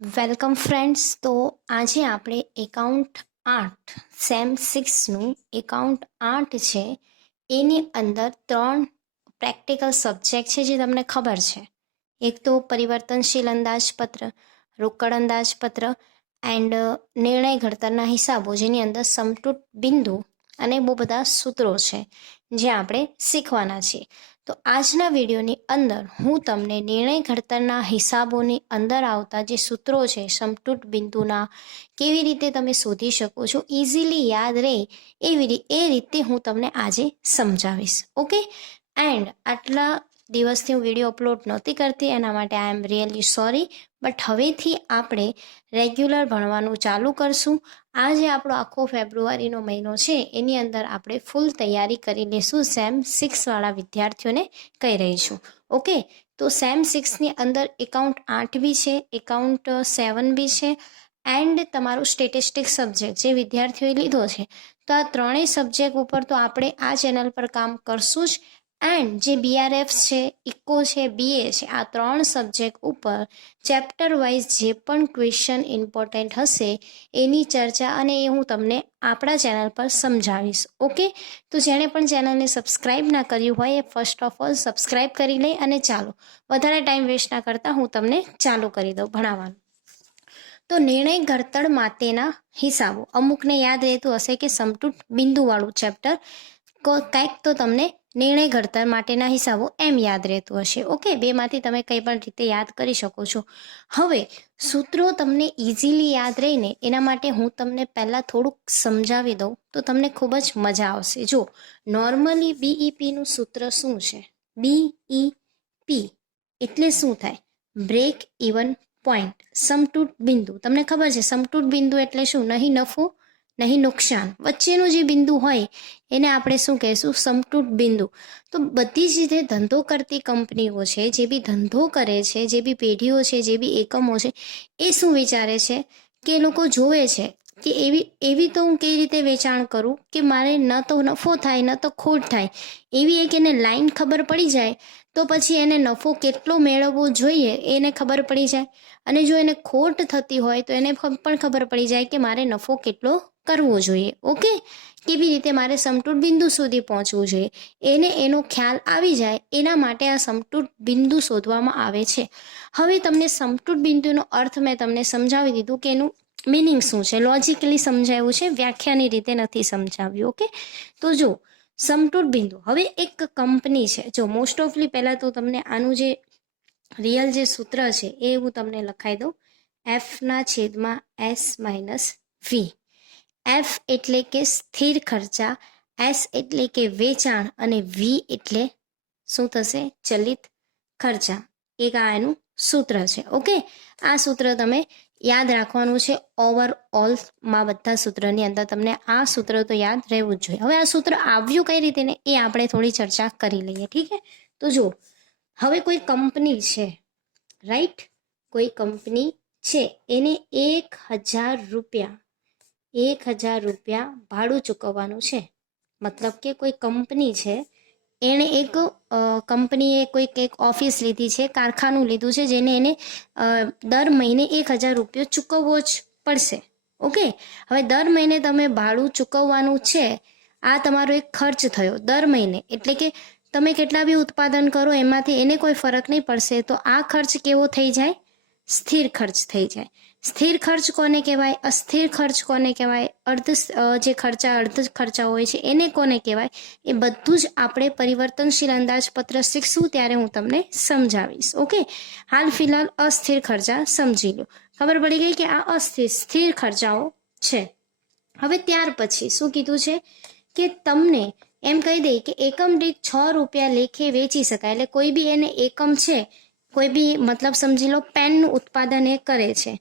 Welcome friends. તો આજે આપણે એકાઉન્ટ 8 સેમ 6નું એકાઉન્ટ 8 છે એની અંદર 3 પ્રેક્ટિકલ સબ્જેક્ટ છે જે તમને ખબર છે. એક તો પરિવર્તનશીલ અંદાજપત્ર, રોકડ અંદાજપત્ર એન્ડ નિર્ણય ઘડતરના હિસાબો, જેની અંદર સમતૂર બિંદુ અને બહુ બધા સૂત્રો છે જે આપણે શીખવાના છીએ. તો આજના વિડીયોની અંદર હું તમને નિર્ણય ઘડતરના હિસાબોની અંદર આવતા જે સૂત્રો છે સમતૂર બિંદુના કેવી રીતે તમે શોધી શકો છો, ઇઝીલી યાદ રહે એ રીતે હું તમને આજે સમજાવીશ. ઓકે. એન્ડ આટલા દિવસથી હું વિડીયો અપલોડ નહોતી કરતી, એના માટે આઈ એમ રિયલી સોરી. બટ હવેથી આપણે રેગ્યુલર ભણવાનું ચાલુ કરશું. આજે આપણો આખો ફેબ્રુઆરીનો મહિનો છે એની અંદર આપણે ફૂલ તૈયારી કરી લઈશું સેમ 6વાળા વિદ્યાર્થીઓને કહી રહીશું. ઓકે. તો સેમ 6ની અંદર એકાઉન્ટ 8 બી છે, એકાઉન્ટ 7 બી છે એન્ડ તમારું સ્ટેટિસ્ટિક્સ સબ્જેક્ટ જે વિદ્યાર્થીઓએ લીધો છે. તો આ ત્રણેય સબ્જેક્ટ ઉપર તો આપણે આ ચેનલ પર કામ કરશું જ. એન્ડ જે બીઆરએફ છે, ઇકો છે, બીએ છે, આ 3 સબ્જેક્ટ ઉપર ચેપ્ટર વાઇઝ જે પણ ક્વેશ્ચન ઇમ્પોર્ટન્ટ હશે એની ચર્ચા અને એ હું તમને આપણા ચેનલ પર સમજાવીશ. ઓકે. તો જેણે પણ ચેનલને સબસ્ક્રાઈબ ના કર્યું હોય એ ફર્સ્ટ ઓફ ઓલ સબસ્ક્રાઈબ કરી લે અને ચાલો વધારે ટાઈમ વેસ્ટ ના કરતા હું તમને ચાલુ કરી દઉં ભણાવવાનું. તો નિર્ણય ઘડતર માટેના હિસાબો અમુકને યાદ રહેતું હશે કે સમતૂર બિંદુવાળું ચેપ્ટર કંઈક તો તમને નિર્ણય ઘડતર માટેના હિસાબો એમ યાદ રહેતું હશે. ઓકે. બેમાંથી તમે કંઈ પણ રીતે યાદ કરી શકો છો. હવે સૂત્રો તમને ઇઝીલી યાદ રહીને એના માટે હું તમને પહેલાં થોડુંક સમજાવી દઉં તો તમને ખૂબ જ મજા આવશે. જો નોર્મલી બીઈપીનું સૂત્ર શું છે? બીઈપી એટલે શું થાય? બ્રેક ઇવન પોઈન્ટ, સમતૂર બિંદુ. તમને ખબર છે સમતૂર બિંદુ એટલે શું? નહીં નફો નહીં નુકસાન, વચ્ચેનું જે બિંદુ હોય એને આપણે શું કહીશું? સમતૂર બિંદુ. તો બધી જ રીતે ધંધો કરતી કંપનીઓ છે, જે બી ધંધો કરે છે, જે બી પેઢીઓ છે, જે બી એકમો છે, એ શું વિચારે છે કે એ લોકો જોવે છે કે એવી તો હું કેવી રીતે વેચાણ કરું કે મારે ન તો નફો થાય ન તો ખોટ થાય. એવી એક એને લાઈન ખબર પડી જાય તો પછી એને નફો કેટલો મેળવવો જોઈએ એને ખબર પડી જાય, અને જો એને ખોટ થતી હોય તો એને પણ ખબર પડી જાય કે મારે નફો કેટલો કરવો જોઈએ. ઓકે. કેવી રીતે મારે સમતૂર બિંદુ સુધી પહોંચવું જોઈએ એનો ખ્યાલ આવી જાય, એના માટે આ સમતૂર બિંદુ શોધવામાં આવે છે. હવે તમને સમતૂર બિંદુનો અર્થ મેં તમને સમજાવી દીધું કે એનું મિનિંગ શું છે, લોજિકલી સમજાવ્યું છે, વ્યાખ્યાની રીતે નથી સમજાવ્યું. ઓકે. તો જો સમતૂર બિંદુ, હવે એક કંપની છે, જો મોસ્ટ ઓફલી પહેલાં તો તમને આનું જે રિયલ જે સૂત્ર છે એ હું તમને લખાઈ દઉં. F/S-V. એફ એટલે કે સ્થિર ખર્ચા, એસ એટલે કે વેચાણ અને વી એટલે શું થશે? ચલિત ખર્ચા. એક આ એનું સૂત્ર છે. ઓકે. આ સૂત્ર તમે યાદ રાખવાનું છે. ઓવરઓલમાં બધા સૂત્રની અંદર તમને આ સૂત્ર તો યાદ રહેવું જ જોઈએ. હવે આ સૂત્ર આવ્યું કઈ રીતે ને એ આપણે થોડી ચર્ચા કરી લઈએ. ઠીક છે. તો જો હવે કોઈ કંપની છે, રાઈટ, કોઈ કંપની છે, એને 1,000 રૂપિયા ભાડું ચૂકવવાનું છે. મતલબ કે કોઈ કંપની છે, એણે કંપનીએ કોઈક એક ઓફિસ લીધી છે, કારખાનું લીધું છે, જેને એને દર મહિને 1,000 રૂપિયો ચૂકવવો જ પડશે. ઓકે. હવે દર મહિને તમે ભાડું ચૂકવવાનું છે, આ તમારો એક ખર્ચ થયો દર મહિને. એટલે કે તમે કેટલા બી ઉત્પાદન કરો એમાંથી એને કોઈ ફરક નહીં પડશે. તો આ ખર્ચ કેવો થઈ જાય? સ્થિર ખર્ચ થઈ જાય. સ્થિર ખર્ચ કોને કહેવાય? અસ્થિર ખર્ચ કોને કહેવાય? અર્ધ ખર્ચા હોય છે એને કોને કહેવાય? એ બધું જ આપણે પરિવર્તનશીલ અંદાજપત્ર શીખશું ત્યારે હું તમને સમજાવીશ. ઓકે. હાલ ફિલહાલ અસ્થિર ખર્ચા સમજી લો. ખબર પડી ગઈ કે આ સ્થિર ખર્ચાઓ છે. હવે ત્યાર પછી શું કીધું છે કે તમને એમ કહી દે કે એકમ દીઠ 6 રૂપિયા લેખે વેચી શકાય. એટલે કોઈ બી એને એકમ છે, કોઈ બી મતલબ સમજી લો પેનનું ઉત્પાદન એ કરે છે.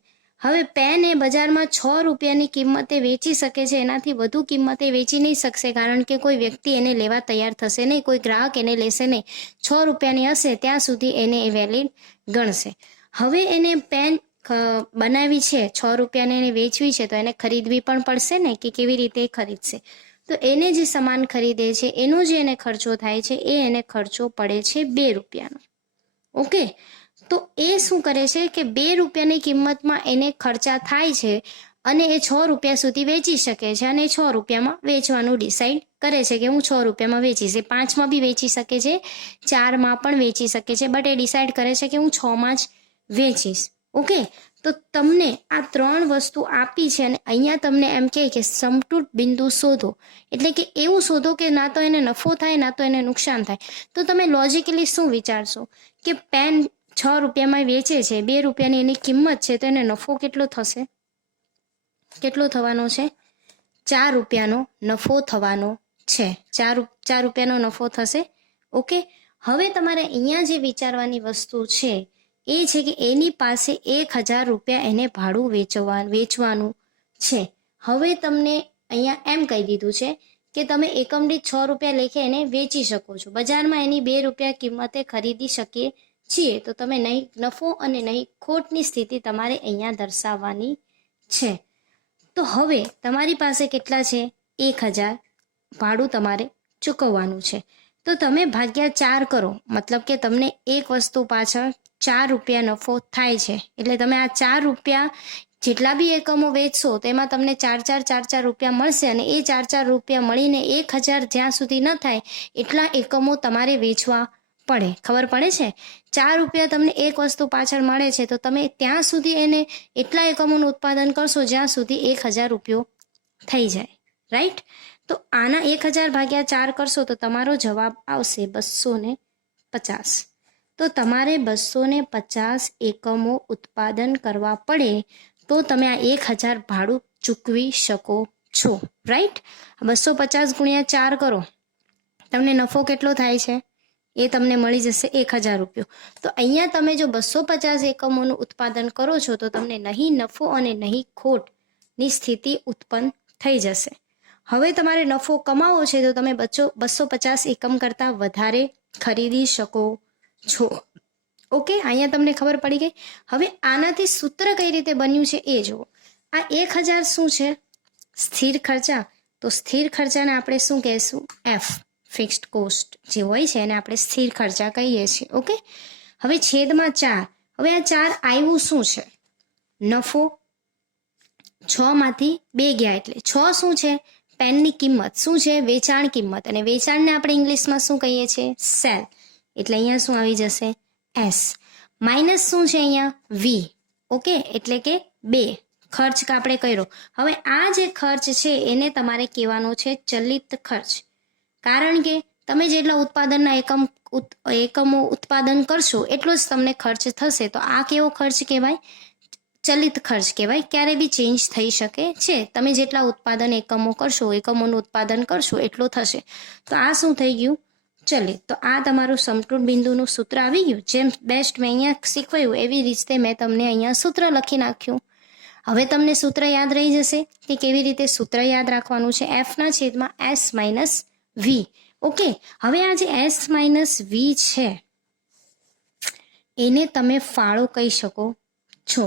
હવે પેન એ બજારમાં 6 રૂપિયાની કિંમતે વેચી શકે છે, એનાથી વધુ કિંમતે વેચી નહીં શકશે, કારણ કે કોઈ વ્યક્તિ એને લેવા તૈયાર થશે નહીં, કોઈ ગ્રાહક એને લેશે નહીં. 6 રૂપિયાની હશે ત્યાં સુધી એને એ વેલિડ ગણશે. હવે એને પેન બનાવી છે, 6 રૂપિયાને એને વેચવી છે, તો એને ખરીદવી પણ પડશે ને, કે કેવી રીતે ખરીદશે? તો એને જે સામાન ખરીદે છે એનો જે એને ખર્ચો થાય છે એ એને ખર્ચો પડે છે 2 રૂપિયાનો. ઓકે. તો એ શું કરે છે કે 2 રૂપિયાની કિંમતમાં એને ખર્ચા થાય છે અને એ 6 રૂપિયા સુધી વેચી શકે છે અને 6 રૂપિયામાં વેચવાનું ડિસાઈડ કરે છે કે હું 6 રૂપિયામાં વેચીશ. એ 5માં બી વેચી શકે છે, 4માં પણ વેચી શકે છે, બટ એ ડિસાઈડ કરે છે કે હું 6માં જ વેચીશ. ઓકે, તો તમને આ 3 વસ્તુ આપી છે અને અહીંયા તમને એમ કહે કે સમતૂર બિંદુ શોધો, એટલે કે એવું શોધો કે ના તો એને નફો થાય ના તો એને નુકસાન થાય. તો તમે લોજિકલી શું વિચારશો કે પેન 6 રૂપિયામાં વેચે છે, 2 રૂપિયાની એની કિંમત છે, તો એને નફો કેટલો થશે? કેટલો થવાનો છે? 4 રૂપિયાનો નફો થવાનો છે. 4 રૂપિયાનો નફો થશે. ઓકે, હવે તમારે અહીંયા જે વિચારવાની વસ્તુ છે એ છે કે એની પાસે 1000 રૂપિયા એને ભાડું વેચવાનું છે. હવે તમને અહીંયા એમ કહી દીધું છે કે તમે એકમ દીઠ 6 રૂપિયા લેખે એને વેચી શકો છો. બજારમાં એની 2 રૂપિયા કિંમતે ખરીદી શકીએ છીએ. તો તમે નહીં નફો અને નહીં ખોટની સ્થિતિ તમારે અહીંયા દર્શાવવાની છે. તો હવે તમારી પાસે કેટલા છે? 1000 ભાડું તમારે ચૂકવવાનું છે. તો તમે ભાગ્યા 4 કરો, મતલબ કે તમને એક વસ્તુ પાછળ 4 રૂપિયા નફો થાય છે. એટલે તમે આ 4 રૂપિયા જેટલા બી એકમો વેચશો તેમાં તમને 4 રૂપિયા મળશે અને એ 4 રૂપિયા મળીને 1000 જ્યાં સુધી ન થાય એટલા એકમો તમારે વેચવા પડે. ખબર પડે છે? 4 રૂપિયા તમને એક વસ્તુ પાછળ મળે છે તો તમે ત્યાં સુધી એને એટલા એકમોનું ઉત્પાદન કરશો જ્યાં સુધી 1000 રૂપિયો થઈ જાય. રાઈટ? તો આના 1000 ભાગ્યા 4 કરશો તો તમારો જવાબ આવશે 250. તો તમારે 250 એકમો ઉત્પાદન કરવા પડે તો તમે આ 1000 ભાડું ચૂકવી શકો છો. રાઈટ? 250 ગુણ્યા 4 કરો, તમને નફો કેટલો થાય છે એ તમને મળી જશે 1000 રૂપિયો. તો અહીંયા તમે જો 250 એકમોનું ઉત્પાદન કરો છો તો તમને નહીં નફો અને નહીં ખોટની સ્થિતિ ઉત્પન્ન થઈ જશે. હવે તમારે નફો કમાવો છે તો તમે 250 એકમ કરતાં વધારે ખરીદી શકો છો. ઓકે, અહીંયા તમને ખબર પડી ગઈ. હવે આનાથી સૂત્ર કઈ રીતે બન્યું છે એ જુઓ. આ 1000 શું છે? સ્થિર ખર્ચા. તો સ્થિર ખર્ચાને આપણે શું કહેશું? એફ, ફિક્સ્ડ કોસ્ટ જે હોય છે એને આપણે સ્થિર ખર્ચા કહીએ છીએ. ઓકે, હવે છેદમાં 4. હવે આ 4 આવ્યું શું છે? નફો. 6 માંથી 2 ગયા એટલે 6 શું છે? પેનની કિંમત. શું છે? વેચાણ કિંમત. અને વેચાણને આપણે ઇંગ્લિશમાં શું કહીએ છીએ? સેલ. એટલે અહીંયા શું આવી જશે? એસ. માઇનસ શું છે અહીંયા? વી. ઓકે, એટલે કે 2 ખર્ચ આપણે કર્યો. હવે આ જે ખર્ચ છે એને તમારે કહેવાનો છે ચલિત ખર્ચ. કારણ કે તમે જેટલા ઉત્પાદનના એકમો ઉત્પાદન કરશો એટલો જ તમને ખર્ચ થશે. તો આ કેવો ખર્ચ કહેવાય? ચલિત ખર્ચ કહેવાય. ક્યારે બી ચેન્જ થઈ શકે છે. તમે જેટલા ઉત્પાદન એકમોનું ઉત્પાદન કરશો એટલો થશે. તો આ શું થઈ ગયું? ચલિત. તો આ તમારું સમતૂર બિંદુનું સૂત્ર આવી ગયું. જેમ બેસ્ટ મેં અહીંયા શીખવાયું એવી રીતે મેં તમને અહીંયા સૂત્ર લખી નાખ્યું. હવે તમને સૂત્ર યાદ રહી જશે કે કેવી રીતે સૂત્ર યાદ રાખવાનું છે? એફના છેદમાં એસ માઇનસ વી. ઓકે, હવે આ જે એસ માઇનસ વી છે એને તમે ફાળો કહી શકો છો.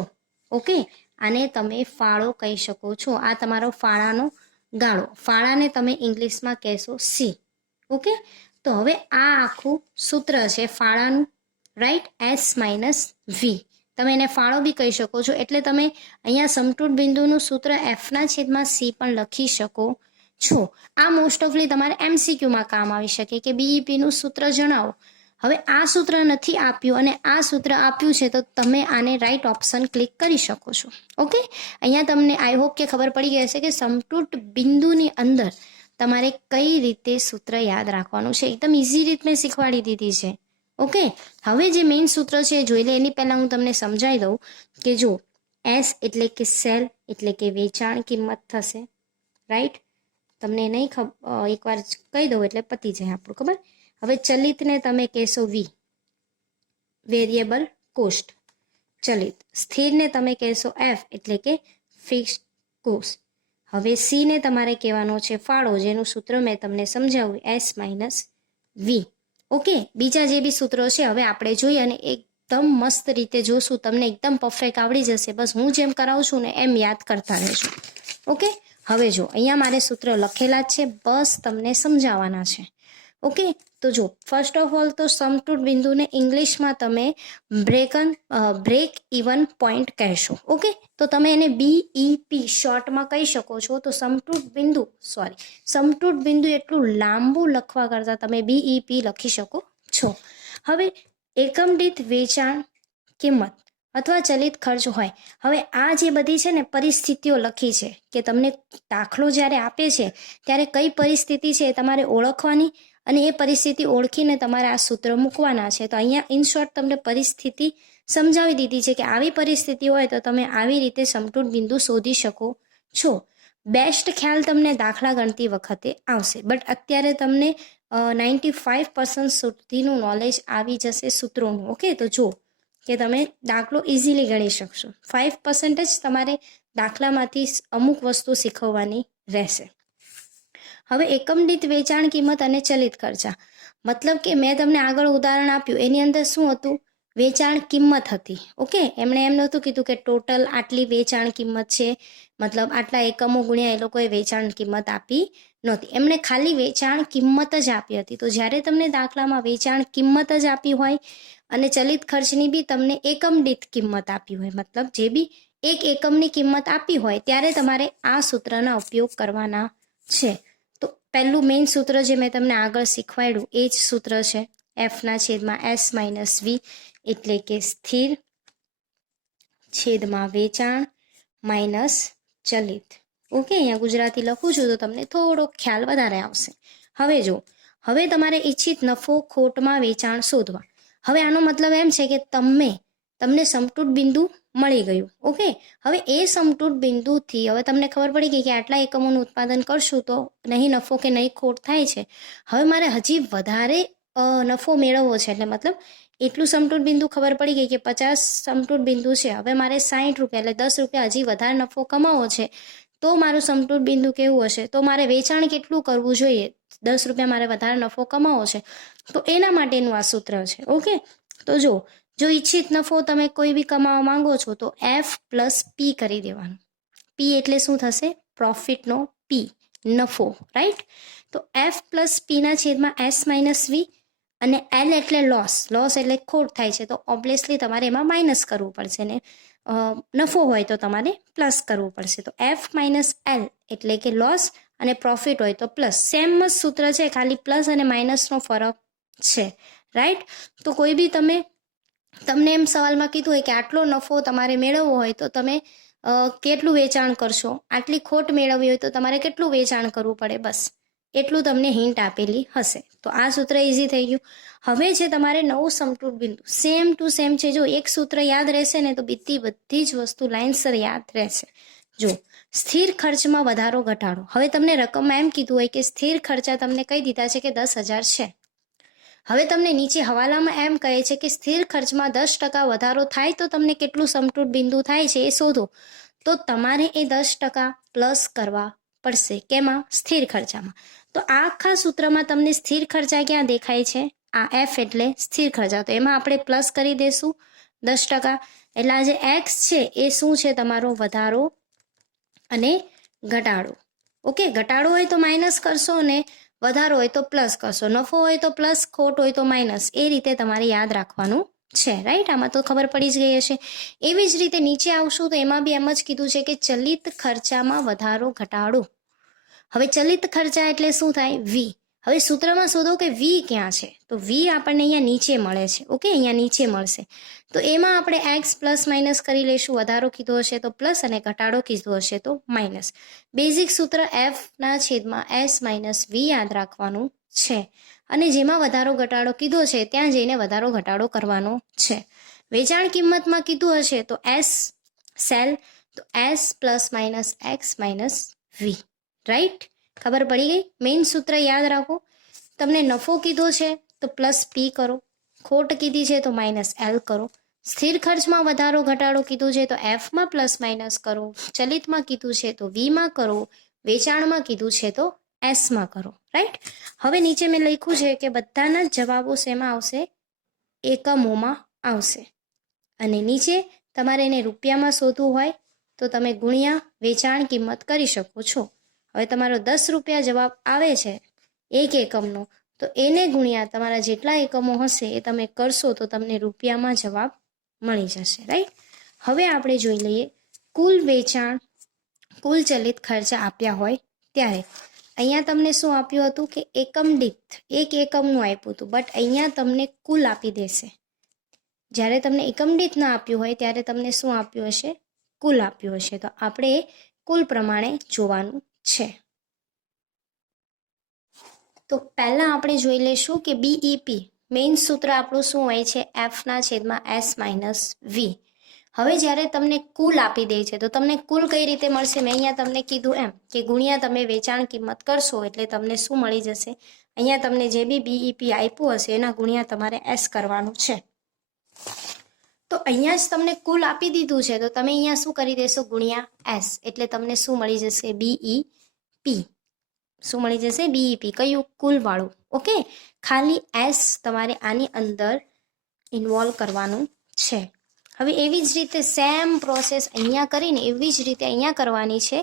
ઓકે, આને તમે ફાળો કહી શકો છો. આ તમારો ફાળાનો ગાળો. ફાળાને તમે ઇંગ્લિશમાં કહેશો સી. ઓકે, તો હવે આ આખું સૂત્ર છે ફાળાનું. રાઈટ? S minus V. તમે એને ફાળો બી કહી શકો છો. એટલે તમે અહીંયા સમતૂર બિંદુનું સૂત્ર એફના છેદમાં સી પણ લખી શકો છો. આ મોસ્ટ ઓફલી તમારે MCQમાં કામ આવી શકે કે બીઈપીનું સૂત્ર જણાવો. હવે આ સૂત્ર નથી આપ્યું અને આ સૂત્ર આપ્યું છે તો તમે આને રાઈટ ઓપ્શન ક્લિક કરી શકો છો. ઓકે, અહીંયા તમને આઈ હોપ કે ખબર પડી ગઈ હશે કે સમતૂર બિંદુની અંદર તમારે કઈ રીતે સૂત્ર યાદ રાખવાનું છે. એકદમ ઇઝી રીત મેં શીખવાડી દીધી છે. ઓકે, હવે જે મેઇન સૂત્ર છે એ જોઈ લે. એની પહેલાં હું તમને સમજાવી દઉં કે જો એસ એટલે કે સેલ એટલે કે વેચાણ કિંમત થશે. રાઈટ? તમને નહીં એકવાર કહી દઉં એટલે પતી જાય આપણું. ખબર? હવે ચલિતને તમે કહેશો વી, વેરિયેબલ કોસ્ટ ચલિત. સ્થિરને તમે કહેશો એફ એટલે કે ફિક્સ્ડ કોસ્ટ. હવે સીને તમારે કહેવાનો છે ફાળો, જેનું સૂત્ર મેં તમને સમજાવ્યું એસ માઇનસ વી. ઓકે, બીજા જે બી સૂત્રો છે હવે આપણે જોઈએ અને એકદમ મસ્ત રીતે જોશું. તમને એકદમ પરફેક્ટ આવડી જશે. બસ હું જેમ કરાવું છું ને એમ યાદ કરતા રહેજો. ઓકે, હવે જો અહીંયા મારે સૂત્ર લખેલા જ છે, બસ તમને સમજાવવાના છે. ઓકે, તો જો ફર્સ્ટ ઓફ ઓલ તો સમતૂર બિંદુને ઇંગ્લિશમાં તમે બ્રેક ઇવન પોઈન્ટ કહેશો. ઓકે, તો તમે એને BEP શોર્ટમાં કહી શકો છો. તો સમતૂર બિંદુ એટલું લાંબુ લખવા કરતાં તમે BEP લખી શકો છો. હવે એકમ દીઠ વેચાણ કિંમત અથવા ચલિત ખર્ચ હોય. હવે આ જે બધી છે ને પરિસ્થિતિઓ લખી છે કે તમને દાખલો જ્યારે આપે છે ત્યારે કઈ પરિસ્થિતિ છે એ તમારે ઓળખવાની અને એ પરિસ્થિતિ ઓળખીને તમારે આ સૂત્ર મૂકવાના છે. તો અહીંયા ઇન શોર્ટ તમને પરિસ્થિતિ સમજાવી દીધી છે કે આવી પરિસ્થિતિ હોય તો તમે આવી રીતે સમતૂર બિંદુ શોધી શકો છો. બેસ્ટ ખ્યાલ તમને દાખલા ગણતી વખતે આવશે, બટ અત્યારે તમને 95% સુધીનું નોલેજ આવી જશે સૂત્રોનું. ઓકે, તો જો કે તમે દાખલો ઇઝીલી ગણી શકશો. 5% જ તમારે દાખલામાંથી અમુક વસ્તુ શીખવવાની રહેશે. હવે એકમ દીઠ વેચાણ કિંમત અને ચલિત ખર્ચા, મતલબ કે મેં તમને આગળ ઉદાહરણ આપ્યું એની અંદર શું હતું, વેચાણ કિંમત હતી. ઓકે, એમણે એમ નહોતું કીધું કે ટોટલ આટલી વેચાણ કિંમત છે, મતલબ આટલા એકમો ગુણ્યા એ લોકોએ વેચાણ કિંમત આપી નહોતી. એમણે ખાલી વેચાણ કિંમત જ આપી હતી. તો જ્યારે તમને દાખલામાં વેચાણ કિંમત જ આપી હોય અને ચલિત ખર્ચની બી તમને એકમ દીઠ કિંમત આપી હોય, મતલબ જે બી એક એકમની કિંમત આપી હોય ત્યારે તમારે આ સૂત્રના ઉપયોગ કરવાના છે. તો પહેલું મેઇન સૂત્ર જે મેં તમને આગળ શીખવાડ્યું એ જ સૂત્ર છે F/S - V, એટલે કે સ્થિર છેદમાં વેચાણ માઇનસ ચલિત. ઓકે, અહીંયા ગુજરાતી લખું છું તો તમને થોડો ખ્યાલ વધારે આવશે. હવે જો, હવે તમારે ઈચ્છિત નફો ખોટમાં વેચાણ શોધવા. હવે આનો મતલબ એમ છે કે તમને સમતૂર બિંદુ મળી ગયું. ઓકે, હવે એ સમતૂર બિંદુથી હવે તમને ખબર પડી ગઈ કે આટલા એકમોનું ઉત્પાદન કરશું તો નહીં નફો કે નહીં ખોટ થાય છે. હવે મારે હજી વધારે નફો મેળવવો છે, એટલે મતલબ એટલું સમતૂર બિંદુ ખબર પડી ગઈ કે 50 સમતૂર બિંદુ છે. હવે મારે 60 રૂપિયા એટલે 10 રૂપિયા હજી વધારે નફો કમાવો છે તો મારું સમતૂર બિંદુ કેવું હશે, તો મારે વેચાણ કેટલું કરવું જોઈએ, 10 રૂપિયા મારે વધારે નફો કમાવો છે તો એના માટેનું આ સૂત્ર છે. ઓકે, તો જો ઈચ્છિત નફો તમે કોઈ બી કમાવા માંગો છો તો F+P કરી દેવાનું. P એટલે શું થશે, પ્રોફિટનો P, નફો, રાઈટ. તો F+P ના છેદમાં S - V અને L એટલે લોસ એટલે ખોટ થાય છે તો ઓબ્વિયસલી તમારે એમાં માઇનસ કરવું પડશે ને નફો હોય તો તમારે પ્લસ કરવું પડશે. તો F - L એટલે કે લોસ અને પ્રોફિટ હોય તો પ્લસ. સેમ જ સૂત્ર છે, ખાલી પ્લસ અને માઇનસનો ફરક છે, રાઈટ. તો કોઈ બી તમને એમ સવાલમાં કીધું હોય કે આટલો નફો તમારે મેળવવો હોય તો તમે કેટલું વેચાણ કરશો, આટલી ખોટ મેળવવી હોય તો તમારે કેટલું વેચાણ કરવું પડે, બસ એટલું તમને હિન્ટ આપેલી હશે. તો આ સૂત્ર ઇઝી થઈ ગયું. હવે છે તમારે નવું સમતૂર બિંદુ, સેમ ટુ સેમ છે. જો એક સૂત્ર યાદ રહેશે ને તો બધી જ વસ્તુ લાઇનસર યાદ રહેશે. જો સ્થિર ખર્ચમાં વધારો ઘટાડો. હવે તમને રકમમાં એમ કીધું હોય કે સ્થિર ખર્ચા તમને કહી દીધા છે કે 10,000 છે. હવે તમને નીચે હવાલામાં એમ કહે છે કે સ્થિર ખર્ચમાં 10% વધારો થાય તો તમને કેટલું સમતૂર બિંદુ થાય છે એ શોધો. તો તમારે એ 10% પ્લસ કરવા પડશે. કેમાં, સ્થિર ખર્ચામાં. તો આ આખા સૂત્રમાં તમને સ્થિર ખર્ચા ક્યાં દેખાય છે, આ F એટલે સ્થિર ખર્ચા, તો એમાં આપણે પ્લસ કરી દેશું 10%. એટલે આ જે X છે એ શું છે, તમારો વધારો અને ઘટાડો. ઓકે, ઘટાડો હોય તો માઇનસ કરશો ને વધારો હોય તો પ્લસ કરશો, નફો હોય તો પ્લસ, ખોટ હોય તો માઇનસ. એ રીતે તમારે યાદ રાખવાનું છે, રાઈટ. આમાં તો ખબર પડી જ ગઈ હશે. એવી જ રીતે નીચે આવશું તો એમાં બી એમ જ કીધું છે કે ચલિત ખર્ચામાં વધારો ઘટાડો. હવે ચલિત ખર્ચા એટલે શું થાય, V. હવે સૂત્રમાં શોધો કે V ક્યાં છે, તો V આપણને અહીંયા નીચે મળે છે. ઓકે, અહીંયા નીચે મળશે તો એમાં આપણે X પ્લસ માઇનસ કરી લઈશું. વધારો કીધો હશે તો પ્લસ અને ઘટાડો કીધો હશે તો માઇનસ. બેઝિક સૂત્ર F/S - V યાદ રાખવાનું છે અને જેમાં વધારો ઘટાડો કીધો છે ત્યાં જઈને વધારો ઘટાડો કરવાનો છે. વેચાણ કિંમતમાં કીધું હશે તો સેલ, તો S+- X - V, રાઈટ. ખબર પડી ગઈ. મેઇન સૂત્ર યાદ રાખો. તમને નફો કીધો છે તો +P કરો, ખોટ કીધી છે તો -L કરો, સ્થિર ખર્ચમાં વધારો ઘટાડો કીધું છે તો Fમાં પ્લસ માઇનસ કરો, ચલિતમાં કીધું છે તો Vમાં કરો, વેચાણમાં કીધું છે તો Sમાં કરો, રાઈટ. હવે નીચે મેં લખ્યું છે કે બધાના જ જવાબો શેમાં આવશે, એકમોમાં આવશે. અને નીચે તમારે એને રૂપિયામાં શોધવું હોય તો તમે ગુણ્યા વેચાણ કિંમત કરી શકો છો. હવે તમારો 10 રૂપિયા જવાબ આવે છે એક એકમનો, તો એને ગુણ્યા તમારા જેટલા એકમો હશે એ તમે કરશો તો તમને રૂપિયામાં જવાબ મળી જશે, રાઈટ. હવે આપણે જોઈ લઈએ કુલ વેચાણ, કુલ ચલિત ખર્ચ આપ્યા હોય ત્યારે અહીંયા તમને શું આપ્યું હતું કે એકમ દીઠ એક એકમનું આપ્યું હતું, બટ અહીંયા તમને કુલ આપી દેશે. જ્યારે તમને એકમ દીઠ ના આપ્યું હોય ત્યારે તમને શું આપ્યું હશે? કુલ આપ્યું હશે. તો આપણે કુલ પ્રમાણે જોવાનું છે. તો પહેલાં આપણે જોઈ લઈશું કે બીઈપી મેઇન સૂત્ર આપણું શું હોય છે? એફના છેદમાં એસ માઇનસ વી. હવે જ્યારે તમને કુલ આપી દે છે તો તમને કુલ કઈ રીતે મળશે? મેં અહીંયા તમને કીધું એમ કે ગુણ્યા તમે વેચાણ કિંમત કરશો એટલે તમને શું મળી જશે? અહીંયા તમને જે બી બીઈપી આપ્યું હશે એના ગુણ્યા તમારે એસ કરવાનું છે. તો અહીંયા જ તમને કુલ આપી દીધું છે તો તમે અહીંયા શું કરી દેશો? ગુણ્યા એસ, એટલે તમને શું મળી જશે? બીઈપી. શું મળી જશે? બીઈપી. કયું? કુલવાળું. ઓકે, ખાલી એસ તમારે આની અંદર ઇન્વોલ્વ કરવાનું છે. હવે એવી જ રીતે સેમ પ્રોસેસ અહીંયા કરીને એવી જ રીતે અહીંયા કરવાની છે.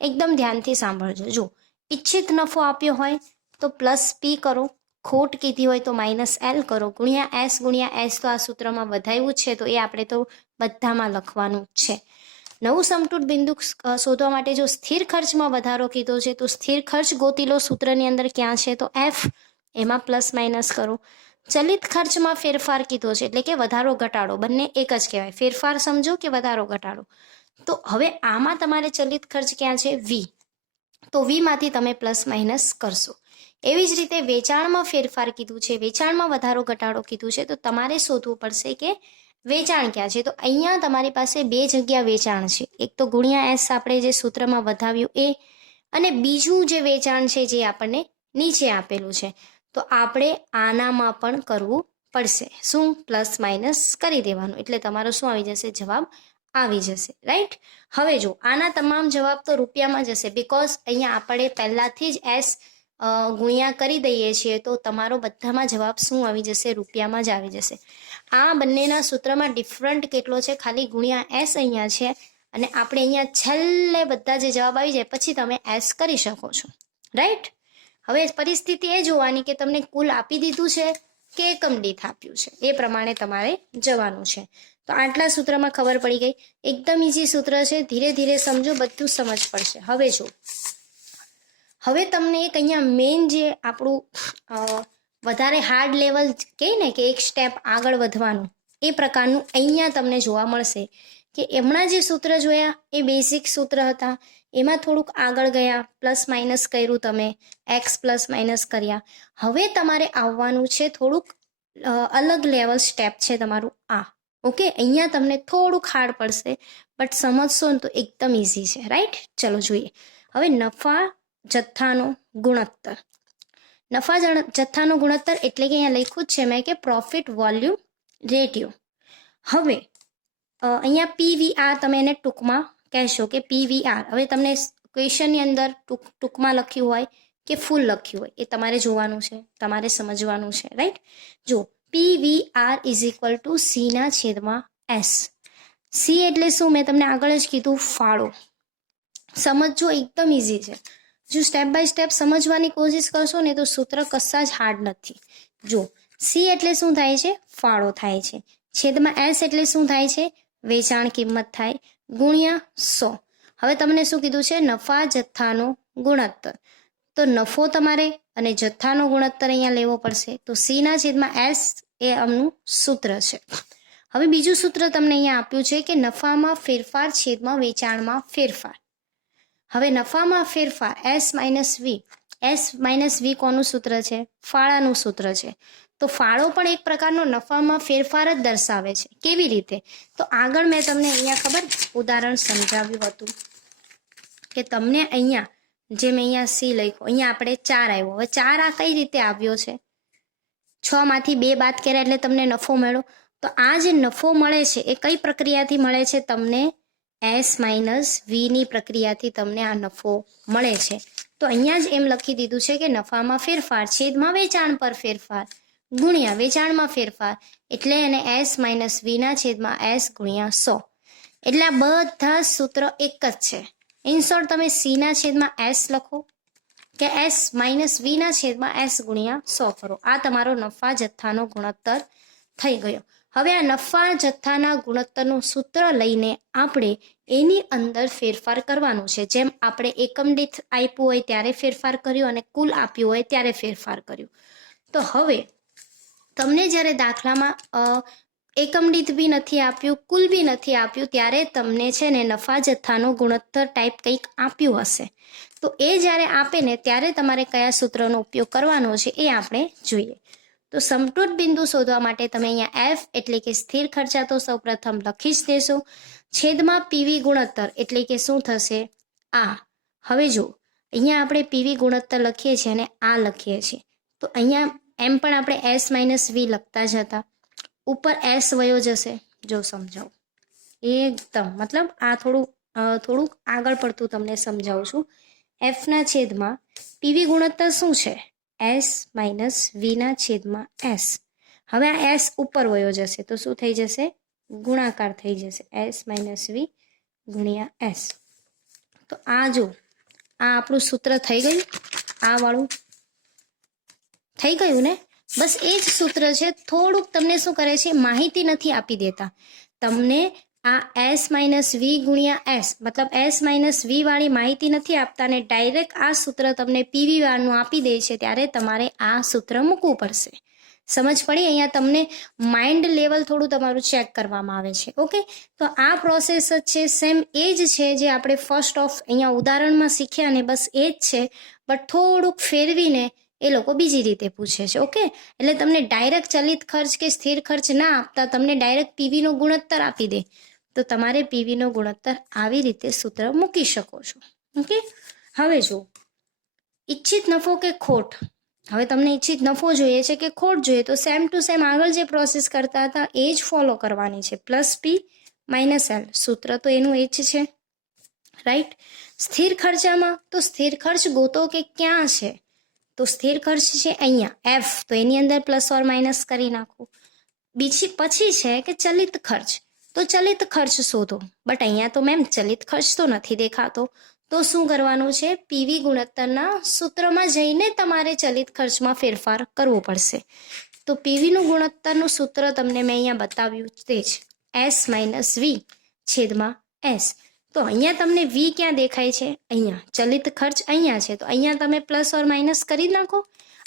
એકદમ ધ્યાનથી સાંભળજો. જો ઈચ્છિત નફો આપ્યો હોય તો પ્લસ પી કરો, ખોટ કીધી હોય તો માઇનસ એલ કરો, ગુણ્યા એસ તો આ સૂત્રમાં વધાવ્યું છે તો એ આપણે તો બધામાં લખવાનું છે. નવું સમતૂર બિંદુ શોધવા માટે જો સ્થિર ખર્ચમાં વધારો કીધો છે તો સ્થિર ખર્ચ ગોતી લો. સૂત્રની અંદર ક્યાં છે? તો એફ, એમાં પ્લસ માઇનસ કરો. ચલિત ખર્ચમાં ફેરફાર કીધો છે એટલે કે વધારો ઘટાડો બંને એક જ કહેવાય. ફેરફાર સમજો કે વધારો ઘટાડો. તો હવે આમાં તમારે ચલિત ખર્ચ ક્યાં છે? વી. તો વીમાંથી તમે પ્લસ માઇનસ કરશો. એવી જ રીતે વેચાણમાં ફેરફાર કીધું છે, વેચાણમાં વધારો ઘટાડો કીધું છે તો તમારે શોધવું પડશે કે વેચાણ ક્યાં છે. તો અહીંયા તમારી પાસે બે જગ્યા વેચાણ છે. એક તો ગુણ્યા એસ આપણે જે સૂત્રમાં વધાવ્યું એ, અને બીજું જે વેચાણ છે જે આપણને નીચે આપેલું છે. તો આપણે આનામાં પણ કરવું પડશે. શું? પ્લસ માઇનસ કરી દેવાનું એટલે તમારો શું આવી જશે? જવાબ આવી જશે, રાઈટ. હવે જો આના તમામ જવાબ તો રૂપિયામાં જશે, બિકોઝ અહીંયા આપણે પહેલાથી જ એસ ગુણ્યા કરી દઈએ છીએ તો તમારો બધામાં જવાબ શું આવી જશે? રૂપિયામાં જ આવી જશે. આ બંનેના સૂત્રમાં ડિફરન્ટ કેટલો છે? ખાલી ગુણ્યા એસ અહીંયા છે અને આપણે અહીંયા છેલ્લે બધા જે જવાબ આવી જાય પછી તમે એસ કરી શકો છો, રાઈટ. હવે પરિસ્થિતિ એ જોવાની કે તમને કુલ આપી દીધું છે કે એકમ દીઠ આપ્યું છે, એ પ્રમાણે તમારે જવાનું છે. તો આટલા સૂત્રમાં ખબર પડી ગઈ. એકદમ ઇઝી સૂત્ર છે, ધીરે ધીરે સમજો, બધું સમજ પડશે. હવે જો હવે તમને એક અહીંયા મેઇન જે આપણું વધારે હાર્ડ લેવલ કહે ને કે એક સ્ટેપ આગળ વધવાનું, એ પ્રકારનું અહીંયા તમને જોવા મળશે કે હમણાં જે સૂત્ર જોયા એ બેઝિક સૂત્ર હતા, એમાં થોડુંક આગળ ગયા, પ્લસ માઇનસ કર્યું, તમે એક્સ પ્લસ માઇનસ કર્યા. હવે તમારે આવવાનું છે થોડુંક અલગ લેવલ સ્ટેપ છે તમારું આ. ઓકે, અહીંયા તમને થોડુંક હાર્ડ પડશે બટ સમજશો ને તો એકદમ ઇઝી છે, રાઈટ. ચલો જોઈએ. હવે નફા જથ્થાનો ગુણોત્તર. નફા જથ્થાનો ગુણોત્તર એટલે કે અહીંયા લખ્યું જ છે મેં કે પ્રોફિટ વોલ્યુમ રેટિયો. હવે અહીંયા પીવીઆર તમે એને ટૂંકમાં કહેશો કે પીવીઆર. હવે તમને ક્વેશ્ચનની અંદર ટૂંકમાં લખ્યું હોય કે ફૂલ લખ્યું હોય એ તમારે જોવાનું છે, તમારે સમજવાનું છે, રાઈટ. જો પીવીઆર ઇઝ ઇક્વલ ટુ સીના છેદમાં એસ. સી એટલે શું? મેં તમને આગળ જ કીધું, ફાળો. સમજજો, એકદમ ઇઝી છે. જો સ્ટેપ બાય સ્ટેપ સમજવાની કોશિશ કરશો ને તો સૂત્ર કશા જ હાર્ડ નથી. જો સી એટલે શું થાય છે? ફાળો થાય છે. છેદમાં એસ એટલે શું થાય છે? વેચાણ કિંમત થાય, ગુણ્યા 100. હવે તમને શું કીધું છે? નફા જથ્થાનો ગુણોત્તર. તો નફો તમારે અને જથ્થાનો ગુણોત્તર અહીંયા લેવો પડશે. તો સીના છેદમાં એસ એ આમનું સૂત્ર છે. હવે બીજું સૂત્ર તમને અહીંયા આપ્યું છે કે નફામાં ફેરફાર છેદમાં વેચાણમાં ફેરફાર. હવે નફામાં ફેરફાર S minus V. S minus V કોનું સૂત્ર છે? ફાળાનું સૂત્ર છે. તો ફાળો પણ એક પ્રકારનો નફામાં ફેરફાર જ દર્શાવે છે. કેવી રીતે? તો આગળ મેં તમને અહીંયા ખબર ઉદાહરણ સમજાવ્યું હતું કે તમને અહીંયા જે મેં અહીંયા સી લખ્યો, અહીંયા આપણે 4 આવ્યો. હવે 4 આ કઈ રીતે આવ્યો છે? 6 માંથી 2 બાદ કર્યા એટલે તમને નફો મળ્યો. તો આ જે નફો મળે છે એ કઈ પ્રક્રિયાથી મળે છે? તમને એસ માઇનસ વીની પ્રક્રિયાથી તમને આ નફો મળે છે. તો અહીંયા જ એમ લખી દીધું છે કે નફામાં ફેરફાર છેદમાં વેચાણ પર ફેરફાર ગુણ્યા વેચાણમાં ફેરફાર, એટલે એને એસ માઇનસ વીના છેદમાં એસ ગુણ્યા 100. એટલે આ બધા સૂત્ર એક જ છે. ઇન શોર્ટ તમે સીના છેદમાં એસ લખો કે એસ માઇનસ વીના છેદમાં એસ ગુણ્યા 100 કરો. આ તમારો નફા જથ્થાનો ગુણોત્તર થઈ ગયો. હવે આ નફા જથ્થાના ગુણોત્તરનું સૂત્ર લઈને આપણે એની અંદર ફેરફાર કરવાનું છે. જેમ આપણે એકમ દીઠ આપ્યું હોય ત્યારે ફેરફાર કર્યો અને કુલ આપ્યું હોય ત્યારે ફેરફાર કર્યું. તો હવે તમને જ્યારે દાખલામાં એકમ દીઠ બી નથી આપ્યું, કુલ બી નથી આપ્યું, ત્યારે તમને છે ને નફા જથ્થાનો ગુણોત્તર ટાઈપ કંઈક આપ્યું હશે. તો એ જ્યારે આપે ને ત્યારે તમારે કયા સૂત્રનો ઉપયોગ કરવાનો છે એ આપણે જોઈએ. તો સમતૂર બિંદુ શોધવા માટે તમે અહીંયા એફ એટલે કે સ્થિર ખર્ચા તો સૌપ્રથમ લખી જ દેશો. છેદમાં પીવી ગુણોત્તર એટલે કે શું થશે? આ. હવે જો અહીંયા આપણે પીવી ગુણોત્તર લખીએ છીએ અને આ લખીએ છીએ, તો અહીંયા એમ પણ આપણે એસ માઇનસ વી લખતા જ હતા. ઉપર એસ વયો જશે. જો સમજાવું એકદમ, મતલબ આ થોડુંક આગળ પડતું તમને સમજાવું છું. એફના છેદમાં પીવી ગુણોત્તર શું છે? એસ માઇનસ વીના છેદમાં એસ. હવે આ એસ ઉપર વયો જશે તો શું થઈ જશે? ગુણાકાર થઈ જશે. એસ માઇનસ વી ગુણ્યા એસ. તો આ જો આ આપણું સૂત્ર થઈ ગયું. આ વાળું થઈ ગયું ને? બસ એ જ સૂત્ર છે. થોડુંક તમને શું કરે છે, માહિતી નથી આપી દેતા તમને. આ એસ માઇનસ વી ગુણ્યા એસ મતલબ એસ માઇનસ વી વાળી માહિતી નથી આપતા ને ડાયરેક્ટ આ સૂત્ર તમને પીવી વાળનું આપી દે છે, ત્યારે તમારે આ સૂત્ર મૂકવું પડશે. સમજ પડી? અહીંયા તમને માઇન્ડ લેવલ થોડું તમારું ચેક કરવામાં આવે છે. ઓકે, તો આ પ્રોસેસ જ છે, સેમ એ જ છે જે આપણે ફર્સ્ટ ઓફ અહીંયા ઉદાહરણમાં શીખ્યા ને, બસ એ જ છે. બટ થોડુંક ફેરવીને એ લોકો બીજી રીતે પૂછે છે. ઓકે, એટલે તમને ડાયરેક્ટ ચલિત ખર્ચ કે સ્થિર ખર્ચ ના આપતા તમને ડાયરેક્ટ પીવીનો ગુણોત્તર આપી દે, તો તમારે પીવીનો ગુણોત્તર આવી રીતે સૂત્ર મૂકી શકો છો. ઓકે, હવે જો ઈચ્છિત નફો કે ખોટ. હવે તમને ઈચ્છિત નફો જોઈએ છે કે ખોટ જોઈએ, તો સેમ ટુ સેમ આગળ જે પ્રોસેસ કરતા હતા એ જ ફોલો કરવાની છે. પ્લસ પી માઇનસ એલ, સૂત્ર તો એનું એ જ છે, રાઈટ. સ્થિર ખર્ચામાં તો સ્થિર ખર્ચ ગોતો કે ક્યાં છે? તો સ્થિર ખર્ચ છે અહીંયા એફ, તો એની અંદર પ્લસ ઓર માઇનસ કરી નાખો. પછી છે કે ચલિત ખર્ચ, તો ચલિત ખર્ચ શોધો. બટ અહીંયા તો મેમ ચલિત ખર્ચ તો નથી દેખાતો, તો શું કરવાનું છે? પીવી ગુણોત્તરના સૂત્રમાં જઈને તમારે ચલિત ખર્ચમાં ફેરફાર કરવો પડશે. તો પીવીનું ગુણોત્તરનું સૂત્ર તમને મેં અહીંયા બતાવ્યું તે જ એસ માઇનસ વી છેદમાં એસ. તો અહીંયા તમને વી ક્યાં દેખાય છે? અહીંયા. ચલિત ખર્ચ અહીંયા છે, તો અહીંયા તમે પ્લસ ઓર માઇનસ કરી નાખો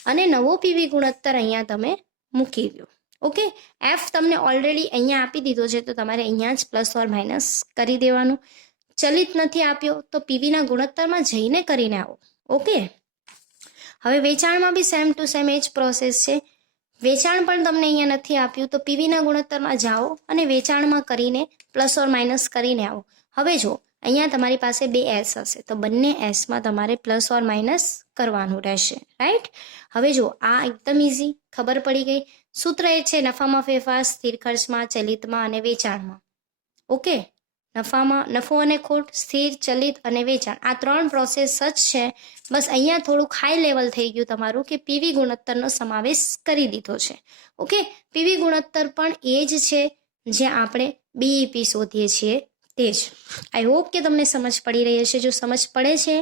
અને નવો પીવી ગુણોત્તર અહીંયા તમે મૂકી દો. ઓકે, એફ તમને ઓલરેડી અહીંયા આપી દીધો છે, તો તમારે અહીંયા જ પ્લસ ઓર માઇનસ કરી દેવાનું. ચલિત નથી આપ્યો તો પીવીના ગુણોત્તરમાં જઈને કરીને આવો. ઓકે, હવે વેચાણમાં બી સેમ ટુ સેમ એ જ પ્રોસેસ છે. વેચાણ પણ તમને અહીંયા નથી આપ્યું, તો પીવીના ગુણોત્તરમાં જાઓ અને વેચાણમાં કરીને પ્લસ ઓર માઇનસ કરીને આવો. હવે જો અહીંયા તમારી પાસે બે એસ હશે, તો બંને એસમાં તમારે પ્લસ ઓર માઇનસ કરવાનું રહેશે, રાઈટ. હવે જો આ એકદમ ઇઝી, ખબર પડી ગઈ. સૂત્ર એ છે નફામાં ફેરફાર સ્થિર ખર્ચમાં, ચલિતમાં અને વેચાણમાં. ઓકે, નફો અને ખોટ, સ્થિર, ચલિત અને વેચાણ, આ ત્રણ પ્રોસેસ જ છે. બસ અહીંયા થોડુંક હાઈ લેવલ થઈ ગયું તમારું કે પીવી ગુણોત્તરનો સમાવેશ કરી દીધો છે. ઓકે, પીવી ગુણોત્તર પણ એ જ છે જે આપણે બીઈપી શોધીએ છીએ તે જ. આઈ હોપ કે તમને સમજ પડી રહી હશે. જો સમજ પડે છે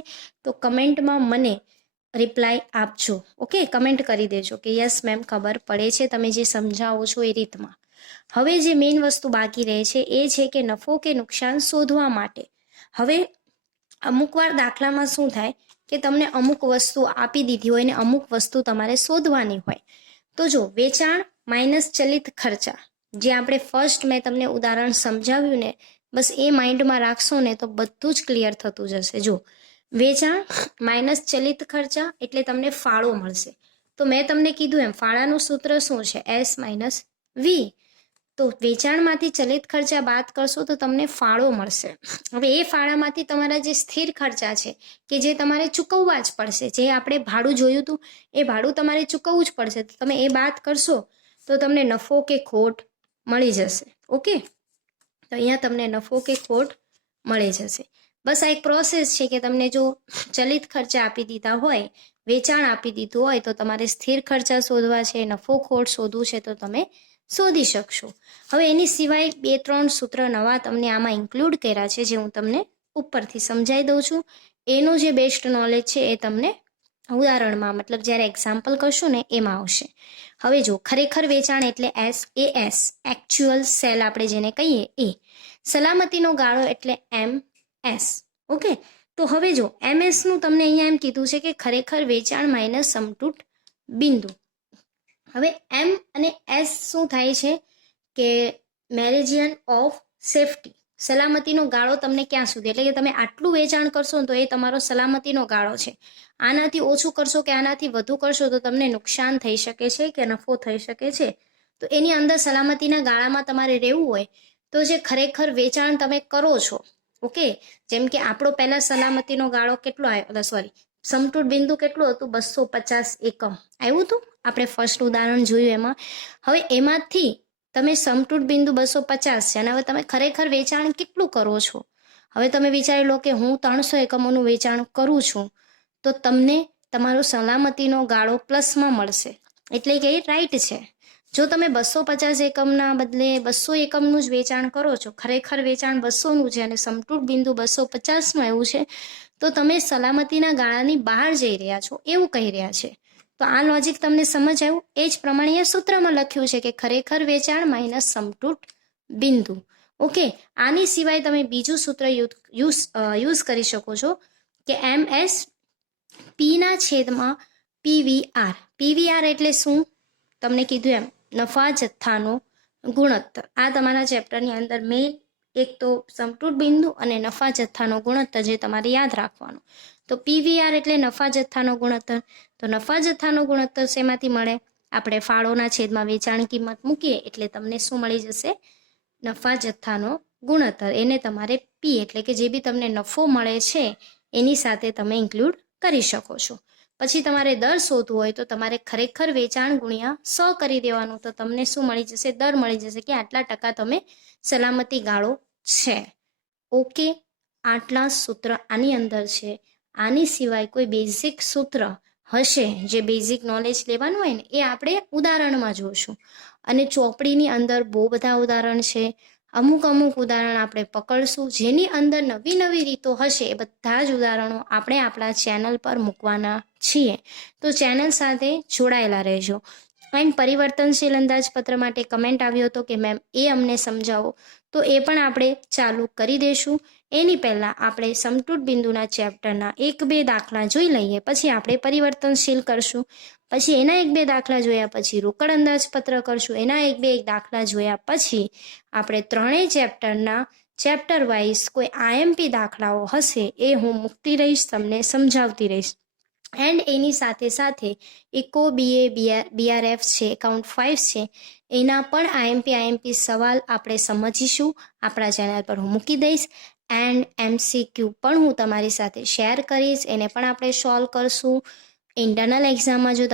તો કમેન્ટમાં મને રિપ્લાય આપજો. ઓકે, કમેન્ટ કરી દેજો કે યસ મેમ ખબર પડે છે, તમે જે સમજાવો છો એ રીતમાં. હવે જે મેઇન વસ્તુ બાકી રહે છે એ છે કે નફો કે નુકસાન શોધવા માટે. હવે અમુક વાર દાખલામાં શું થાય કે તમને અમુક વસ્તુ આપી દીધી હોય ને અમુક વસ્તુ તમારે શોધવાની હોય. તો જો વેચાણ માઇનસ ચલિત ખર્ચા, જે આપણે ફર્સ્ટ મેં તમને ઉદાહરણ સમજાવ્યું ને, બસ એ માઇન્ડમાં રાખશો ને તો બધું જ ક્લિયર થતું જશે. જો વેચાણ માઇનસ ચલિત ખર્ચા એટલે તમને ફાળો મળશે. તો મેં તમને કીધું એમ ફાળાનું સૂત્ર શું છે? S minus V. તો વેચાણમાંથી ચલિત ખર્ચા બાદ કરશો તો તમને ફાળો મળશે. હવે એ ફાળામાંથી તમારા જે સ્થિર ખર્ચા છે કે જે તમારે ચૂકવવા જ પડશે, જે આપણે ભાડું જોયું હતું એ ભાડું તમારે ચૂકવવું જ પડશે, તો તમે એ બાદ કરશો તો તમને નફો કે ખોટ મળી જશે. ઓકે, તો અહીંયા તમને નફો કે ખોટ મળી જશે. બસ આ એક પ્રોસેસ છે કે તમને જો ચલિત ખર્ચા આપી દીધા હોય, વેચાણ આપી દીધું હોય, તો તમારે સ્થિર ખર્ચા શોધવા છે, નફો ખોટ શોધવું છે, તો તમે શોધી શકશો. હવે એની સિવાય 2-3 સૂત્ર નવા તમને આમાં ઇન્ક્લુડ કર્યા છે, જે હું તમને ઉપરથી સમજાવી દઉં છું. એનું જે બેસ્ટ નોલેજ છે એ તમને ઉદાહરણમાં મતલબ જ્યારે એક્ઝામ્પલ કરશું ને એમાં આવશે. હવે જો ખરેખર વેચાણ એટલે SAS, એકચ્યુઅલ સેલ આપણે જેને કહીએ એ. સલામતીનો ગાળો એટલે MS. ઓકે, તો હવે જો MS નું તમને અહીંયા એમ કીધું છે કે ખરેખર વેચાણ માઇનસ સમતૂર બિંદુ. હવે M અને S શું થાય છે કે મેરિજિયન ઓફ સેફટી, સલામતીનો ગાળો તમને ક્યાં સુધી, એટલે કે તમે આટલું વેચાણ કરશો તો એ તમારો સલામતીનો ગાળો છે. આનાથી ઓછું કરશો કે આનાથી વધુ કરશો તો તમને નુકસાન થઈ શકે છે કે નફો થઈ શકે છે. તો એની અંદર સલામતીના ગાળામાં તમારે રહેવું હોય તો જે ખરેખર વેચાણ તમે કરો છો, ઓકે, જેમ કે આપણો પહેલા સલામતીનો ગાળો કેટલો આવ્યો, સોરી સમતૂર બિંદુ કેટલું હતું, 250 એકમ આવ્યું હતું આપણે ફર્સ્ટ ઉદાહરણ જોયું એમાં. હવે એમાંથી તમે સમતૂર બિંદુ 250 છે અને હવે તમે ખરેખર વેચાણ કેટલું કરો છો. હવે તમે વિચારી લો કે હું 300 એકમોનું વેચાણ કરું છું તો તમને તમારો સલામતીનો ગાળો પ્લસમાં મળશે, એટલે કે એ રાઈટ છે. જો તમે 250 એકમના બદલે 200 એકમનું જ વેચાણ કરો છો, ખરેખર વેચાણ 200નું છે અને સમતૂર બિંદુ 250નું આવ્યું છે, તો તમે સલામતીના ગાળાની બહાર જઈ રહ્યા છો એવું કહી રહ્યા છે. તો આ લોજિક તમને સમજ આવ્યું? એ જ પ્રમાણે એ સૂત્રમાં લખ્યું છે કે ખરેખર વેચાણ માઇનસ સમતૂર બિંદુ. ઓકે, આની સિવાય તમે બીજું સૂત્ર યુઝ કરી શકો છો કે MS P/PVR. PVR એટલે શું તમને કીધું એમ નફા જથ્થાનો ગુણોત્તર. આ તમારા ચેપ્ટરની અંદર મેઇન એક તો સમતૂર બિંદુ અને નફા જથ્થાનો ગુણોત્તર જે તમારે યાદ રાખવાનો. તો PVR એટલે નફા જથ્થાનો ગુણોત્તર. તો નફા જથ્થાનો ગુણોત્તર શેમાંથી મળે, આપણે ફાળોના છેદમાં વેચાણ કિંમત મૂકીએ એટલે તમને શું મળી જશે, નફા જથ્થાનો ગુણોત્તર. એને તમારે P એટલે કે જે બી તમને નફો મળે છે એની સાથે તમે ઇન્ક્લુડ કરી શકો છો. પછી તમારે દર શોધવું હોય તો તમારે ખરેખર વેચાણ ગુણ્યા 100 કરી દેવાનું, તો તમને શું મળી જશે, દર મળી જશે કે આટલા ટકા તમે સલામતી ગાળો છે. ઓકે, આટલા સૂત્ર આની અંદર છે. આની સિવાય કોઈ બેઝિક સૂત્ર હશે જે બેઝિક નોલેજ લેવાનું હોય ને એ આપણે ઉદાહરણમાં જોઈશું. અને ચોપડીની અંદર બહુ બધા ઉદાહરણ છે, અમુક ઉદાહરણ આપણે પકડશું જેની અંદર નવી નવી રીતો હશે. એ બધા જ ઉદાહરણો આપણે આપણા ચેનલ પર મૂકવાના છીએ, તો ચેનલ સાથે જોડાયેલા રહેજો. એન્ડ પરિવર્તનશીલ અંદાજપત્ર માટે કમેન્ટ આવ્યો હતો કે મેમ એ અમને સમજાવો, તો એ પણ આપણે ચાલુ કરી દઈશું. એની પહેલાં આપણે સમતૂર બિંદુના ચેપ્ટરના 1-2 દાખલા જોઈ લઈએ, પછી આપણે પરિવર્તનશીલ કરશું. પછી એના 1-2 દાખલા જોયા પછી રોકડ અંદાજપત્ર કરશું. એના 1-2 દાખલા જોયા પછી આપણે ત્રણેય ચેપ્ટરના ચેપ્ટર વાઇઝ કોઈ IMP દાખલાઓ હશે એ હું મૂકતી રહીશ, તમને સમજાવતી રહીશ. એન્ડ એની સાથે સાથે ઇકો BRF છે, એકાઉન્ટ 5 છે, એના પણ IMP સવાલ આપણે સમજીશું. આપણા ચેનલ પર હું મૂકી દઈશ. એન્ડ MCQ પણ હું તમારી સાથે શેર કરીશ, એને પણ આપણે સોલ્વ કરશું. ઇન્ટરનલ એક્ઝામમાં જો